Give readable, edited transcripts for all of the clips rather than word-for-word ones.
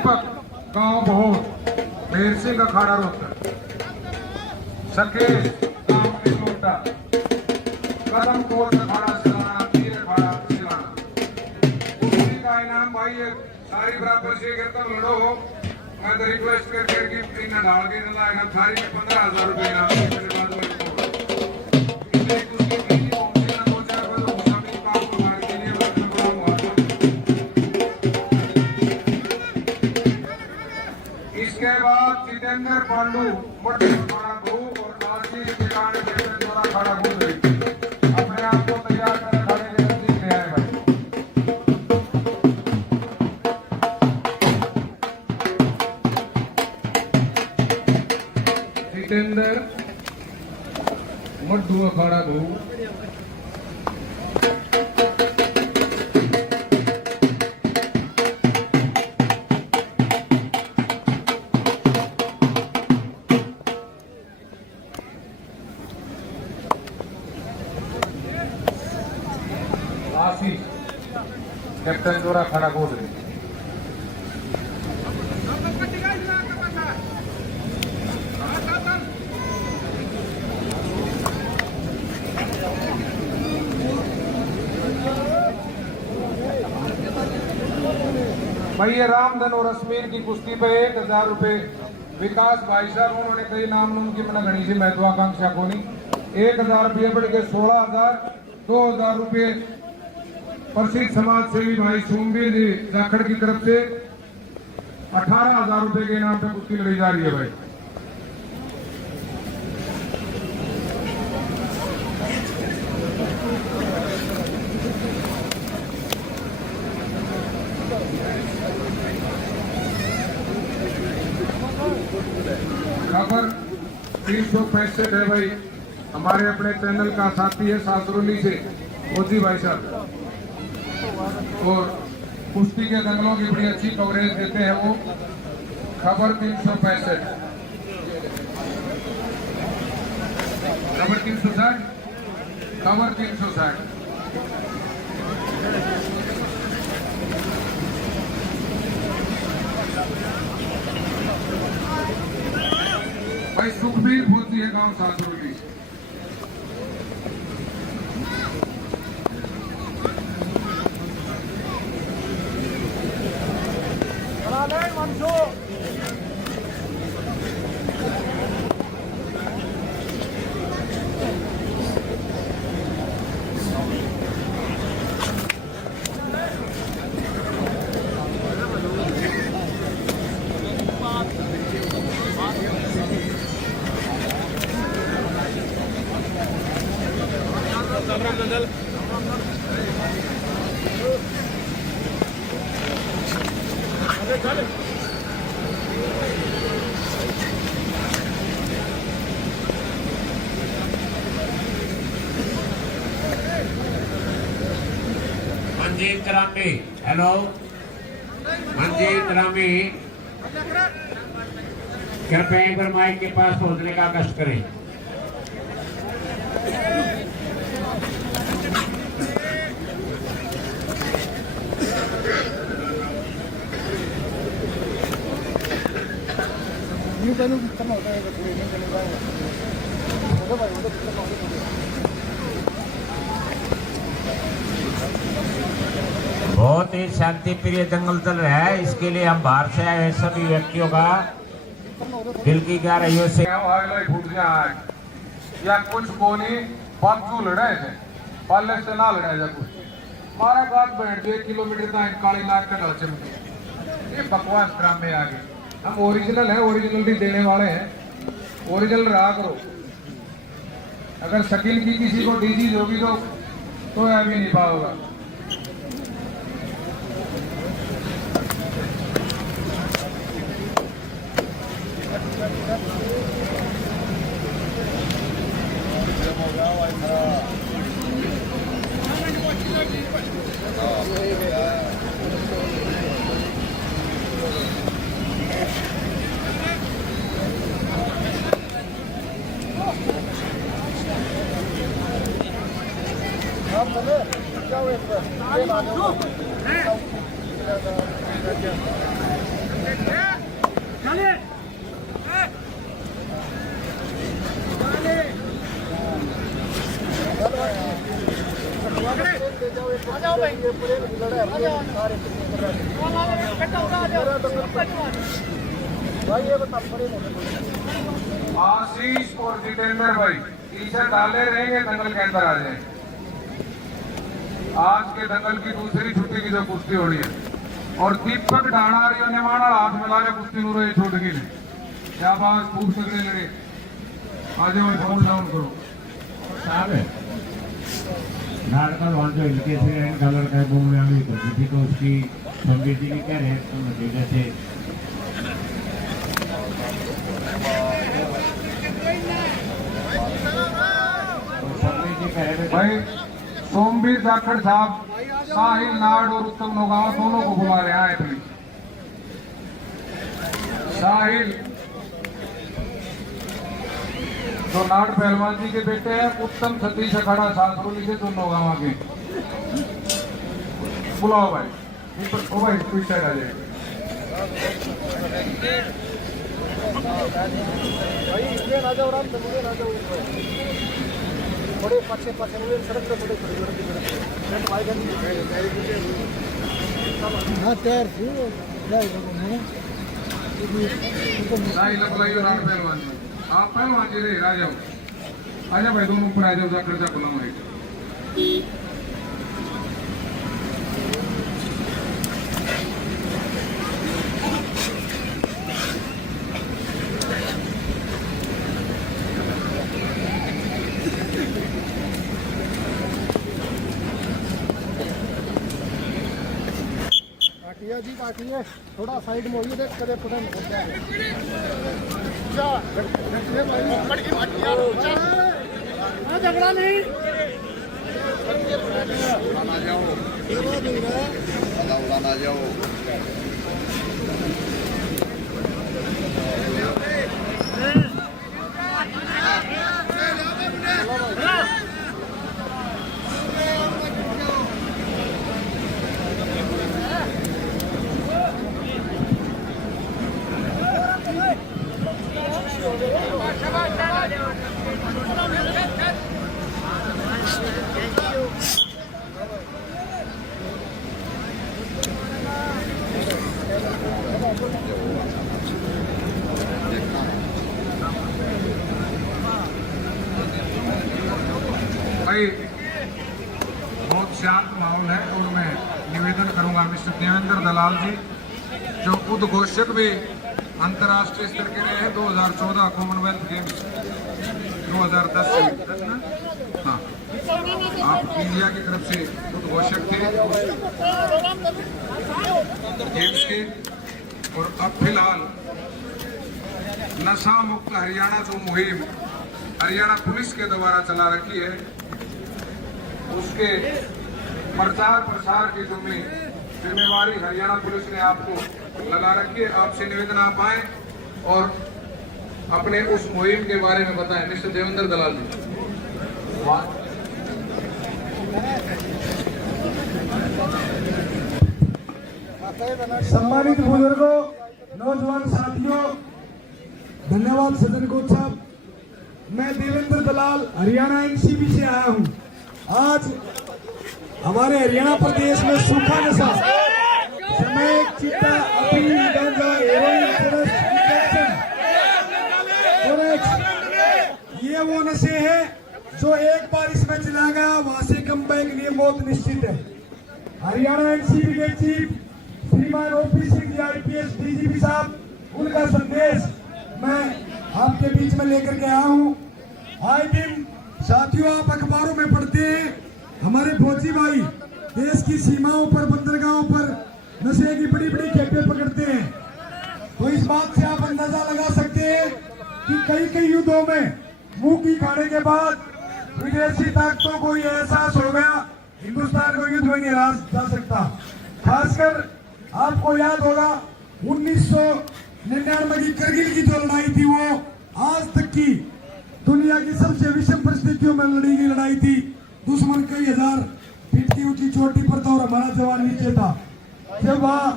दीपक गांव बहुत मेर सिंह अखाड़ा रोहतक सकेश गांव लोटा कदम कोट अखाड़ा सिलाना तीर अखाड़ा सिलाना। उसी का इनाम भाई ये सारी बराबर से गिरकर लड़ो। मैं तो रिक्वेस्ट करके कि इन डाल के ना सारी में 15,000 रुपए इनाम इसके बाद जितेंद्र पांडू खड़ा भूख और काशी ठिकाने खड़ा भूख अपने आप को तैयार कर खड़े के नजदीक ले आए भाई। जितेंद्र मड्डू खड़ा भूख कैप्टन जोरा खड़ा बोल रहे भाई। ये रामधन और अश्मीर की कुश्ती पे 1,000 रुपए विकास भाई साहब उन्होंने कई नाम उनकी मना गणी थी महत्वाकांक्षा को नहीं। 1,000 रुपये बढ़ के 16,000 2,000 रुपये प्रसिद्ध समाज सेवी भाई सोमवीर जी जाखड़ की तरफ से 18,000 रुपए के इनाम पे कुश्ती लड़ी जा रही है भाई। खबर 365 है भाई। हमारे अपने चैनल का साथी है सासरोली से मोदी भाई साहब और कुश्ती के दंगलों की बड़ी अच्छी कवरेज देते हैं वो। खबर 365 खबर 360 खबर 360 भाई सुखबीर फौजी है गांव सासरोली। मंजीत रामी, हेलो मंजीत रामी, कृपया एक बार माइक के पास पहुंचने का कष्ट करें। बहुत ही शांति प्रिय दंगल चल रहा है। इसके लिए हम बाहर से आए सभी व्यक्तियों का दिल की गहराइयों से या कुछ बोली बाजू लड़ाए थे पहले से ना लड़ाया जा कुछ मारा बात बैठ 1 किलोमीटर का काली नाक का ढांचे में ये बकवास ड्रामे आ गए। हम ओरिजिनल है, ओरिजिनलिटी देने वाले हैं, ओरिजिनल रहा करो। अगर शकील की किसी को डीजीज होगी तो अभी नहीं पाओगा। आशीष और जितेंद्र भाई पीछे डाले रहेंगे, दंगल के अंदर आ जाए। आज के दंगल की दूसरी छुट्टी की जो कुश्ती हो रही है, और दीपक ढाणा और नेवाड़ा हाथ मिला रहे कुश्ती नूर ये छोड़ की क्या बात, खूब तगड़े लड़े। आ जाओ, फोन डाउन करो साहब है नाटक वहाँ जो इनके से कलर का घूमने आगे करती थी, तो उसकी संगीत जी कह रहे हैं तो नतीजे से भाई सोमवीर जाखड़ साहब, साहिल नाड और उत्तम नौगांव दोनों को बुला रहे हैं प्लीज। साहिल तो नाड पहलवान जी के बेटे हैं, उत्तम सतीश अखाड़ा सासरोली से दोनों गाँव के बुलाओ भाई। ओ भाई कोई साइड आ जाए। बड़े पाछे सड़क पे बड़े हाँ तैयार थी साहिल अपलाई और नाड पहलवान जी, आप पहलवान जी रे आ जाओ, आ जाओ भाई, दोनों ऊपर आ जाओ, जाकर जा बुलाओ भाई। जी बाकी है, थोड़ा साइड में होइए, देख करे पुरन हो गया झगड़ा नहीं उड़ाना जाओ। भाई बहुत शांत माहौल है, और मैं निवेदन करूंगा मिस्टर देवेंद्र दलाल जी, जो उद्घोषक भी अंतर्राष्ट्रीय स्तर के रहे हैं 2014 कॉमनवेल्थ गेम्स 2010 से ना, हाँ आप इंडिया की तरफ से उद्घोषक थे गेम्स के, और अब फिलहाल नशा मुक्त हरियाणा जो मुहिम हरियाणा पुलिस के द्वारा चला रखी है, उसके प्रचार प्रसार की जिम्मेवारी हरियाणा पुलिस ने आपको लगा रखी है। आपसे निवेदन आप आए और अपने उस मुहिम के बारे में बताएं। मिस्टर देवेंद्र दलाल जी। सम्मानित बुजुर्गों, नौजवान साथियों, धन्यवाद सदन को साहब। मैं देवेंद्र दलाल हरियाणा एनसीबी से आया हूं। आज हमारे हरियाणा प्रदेश में सूखा नशा समय चिट्टा अफीम गांजा हेरोइन चरस इंजेक्शन ये वो नशे हैं जो एक बार इसमें चला गया वहां से कम बैक लिए मौत निश्चित है। हरियाणा एनसीबी के चीफ श्रीमान ओपी सिंह आईपीएस डीजीपी साहब, उनका संदेश मैं आपके बीच में लेकर के आया हूँ। आए दिन साथियों आप अखबारों में पढ़ते हैं, हमारे फौजी भाई देश की सीमाओं पर बंदरगाहों पर नशे की बड़ी बड़ी खेपें पकड़ते हैं। तो इस बात से आप अंदाजा लगा सकते हैं कि कई कई युद्धों में मुंह की खाने के बाद विदेशी ताकतों को यह एहसास हो गया हिंदुस्तान को युद्ध में नहीं हरा जा सकता। खासकर आपको याद होगा 1999 की करगिल की जो लड़ाई थी वो आज तक की दुनिया की सबसे विषम परिस्थितियों में लड़ी गई लड़ाई थी। दुश्मन कई हजार फीट की ऊंची चोटी पर था और हमारा जवान नीचे था। जब वहां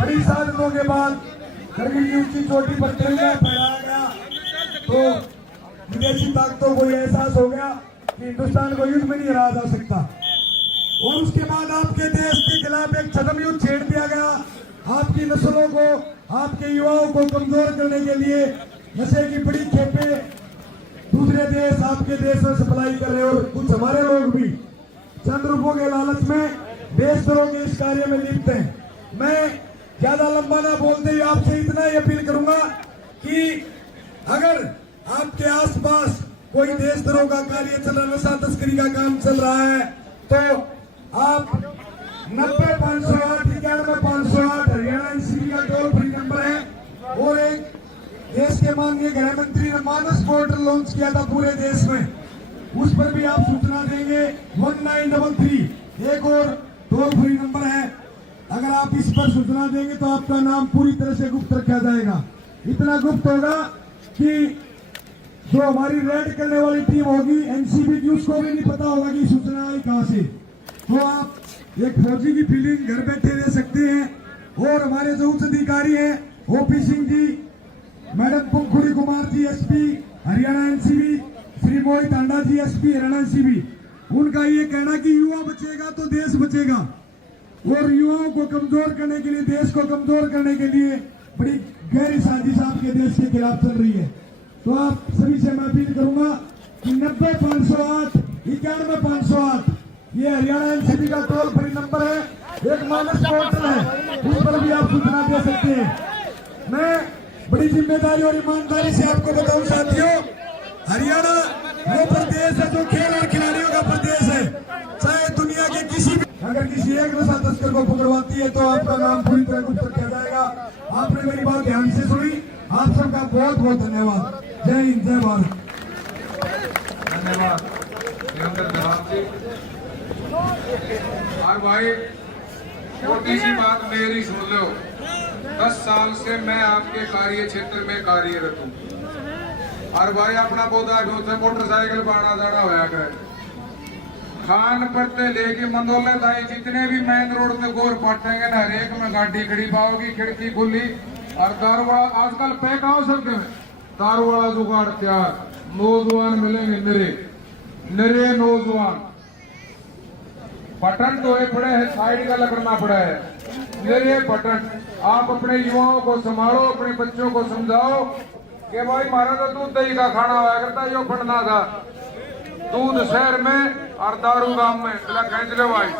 बड़ी साधनों के बाद करगिल की ऊंची चोटी पर तिरंगा फहराया गया तो विदेशी ताकतों को यह एहसास हो गया कि हिंदुस्तान को युद्ध में नहीं हराया जा सकता। और उसके बाद आपके देश के खिलाफ एक छद्म युद्ध छेड़ दिया गया। आपकी नस्लों को, आपके युवाओं को कमजोर करने के लिए नशे की बड़ी खेपें दूसरे देश आपके देश में सप्लाई कर रहे हैं और कुछ हमारे लोग भी चंद रुपयों के लालच में देशद्रोह के इस कार्य में लिप्त हैं। मैं ज्यादा लंबा ना बोलते हुए आपसे इतना ही अपील करूंगा कि अगर आपके आसपास कोई देशद्रोह का कार्य चल रहा, नशा तस्करी का काम चल रहा है, तो आप 90-508 91-508 हरियाणा एनसीबी का टोल फ्री नंबर है। और एक देश के माननीय गृह मंत्री ने मानस पोर्टल लॉन्च किया था पूरे देश में, उस पर भी आप सूचना देंगे। 1933 एक और टोल फ्री नंबर है, अगर आप इस पर सूचना देंगे तो आपका नाम पूरी तरह से गुप्त रखा जाएगा। इतना गुप्त होगा कि जो हमारी रेड करने वाली टीम होगी एनसीबी की, उसको भी नहीं पता होगा कि सूचना आई कहां से। तो आप एक फौजी की फीलिंग घर बैठे ले सकते हैं। और हमारे जो उच्च अधिकारी हैं, ओपी सिंह जी, मैडम पंखुड़ी कुमार जी एसपी हरियाणा एनसीबी, श्री मोहित तांडा जी एसपी हरियाणा एनसीबी, उनका ये कहना कि युवा बचेगा तो देश बचेगा। और युवाओं को कमजोर करने के लिए, देश को कमजोर करने के लिए बड़ी गहरी साजिश आपके देश के खिलाफ चल रही है। तो आप सभी से मैं अपील करूंगा कि 90-508 91-508 ये हरियाणा एनसीबी का टोल फ्री नंबर है, एक मानस पोर्टल है, उस पर भी आप सूचना दे सकते हैं। मैं बड़ी जिम्मेदारी और ईमानदारी से आपको बताऊं साथियों, हरियाणा वो प्रदेश है जो खेल और खिलाड़ियों का प्रदेश है। चाहे दुनिया के किसी भी, अगर किसी एक नशा तस्कर को पकड़वाती है तो आपका नाम पूरी तरह गुप्त रखा जाएगा। आपने मेरी बात ध्यान से सुनी, आप सबका बहुत बहुत धन्यवाद। जय हिंद, जय भारत। धन्यवाद निरंतर जवाब जी। और भाई छोटी सी बात मेरी सुन लो, 10 साल से मैं आपके कार्य क्षेत्र में कार्यरत हूँ। और भाई अपना पौधा ढोते मोटरसाइकिल बाड़ा जाना होया करे, खान पत्ते लेके मंदोले ताई जितने भी मेन रोड पे गोर पटेंगे ना, हर एक में गाड़ी खड़ी पाओगी, खिड़की खुली। और दारू वाला आजकल पैक आओ सबके में, दारू वाला जुगाड़ तैयार, नौजवान मिलेंगे नरे नौजवान। बटन तो एक पड़े है, साइड का लगना पड़ा है, मेरे बटन। आप अपने युवाओं को संभालो, अपने बच्चों को समझाओ कि भाई हमारा तो दूध दही का खाना हुआ करता, जो पढ़ना था दूध शहर में और दारू गांव में, खेच लो भाई।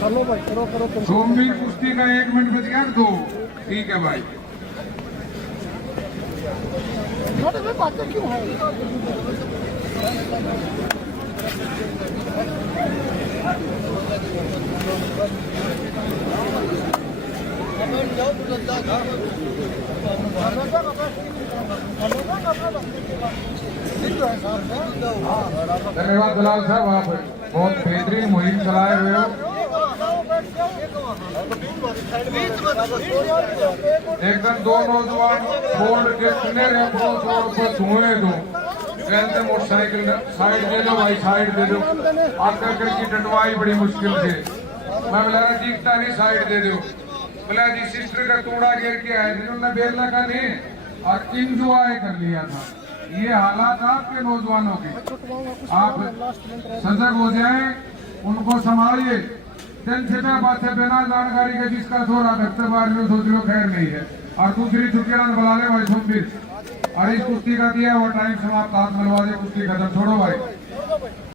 चलो भाई, करो सोमवी कुश्ती का 1 मिनट बच गया, 2 ठीक है भाई। क्यों है? धन्यवाद दलाल साहब, आप बहुत बेहतरीन मुहिम चलाए हुए हो। एकदम 2 नौजवान फोल्ड के सुने रहे धुएं दो, कहते मोटरसाइकिल साइड दे दो भाई, साइड दे दो। आकर की डंडवाई बड़ी मुश्किल से, मैं बोला दिखता नहीं, साइड दे दो। बोला जी सिस्टर का तोड़ा गिर के आए थे, उन्होंने बेलना का नहीं और इंजॉय कर लिया था। ये हालात आपके नौजवानों के, आप सजग हो जाएं, उनको संभालिए। दिन छिपे बातें बिना जानकारी के जिसका थोड़ा घर बार में सोच लो खैर नहीं है। और दूसरी छुट्टियां बुला ले भाई सोमवीर, और इस कुश्ती का दिया वो टाइम समाप्त, हाथ मिलवा दे, कुश्ती खत्म, छोड़ो भाई।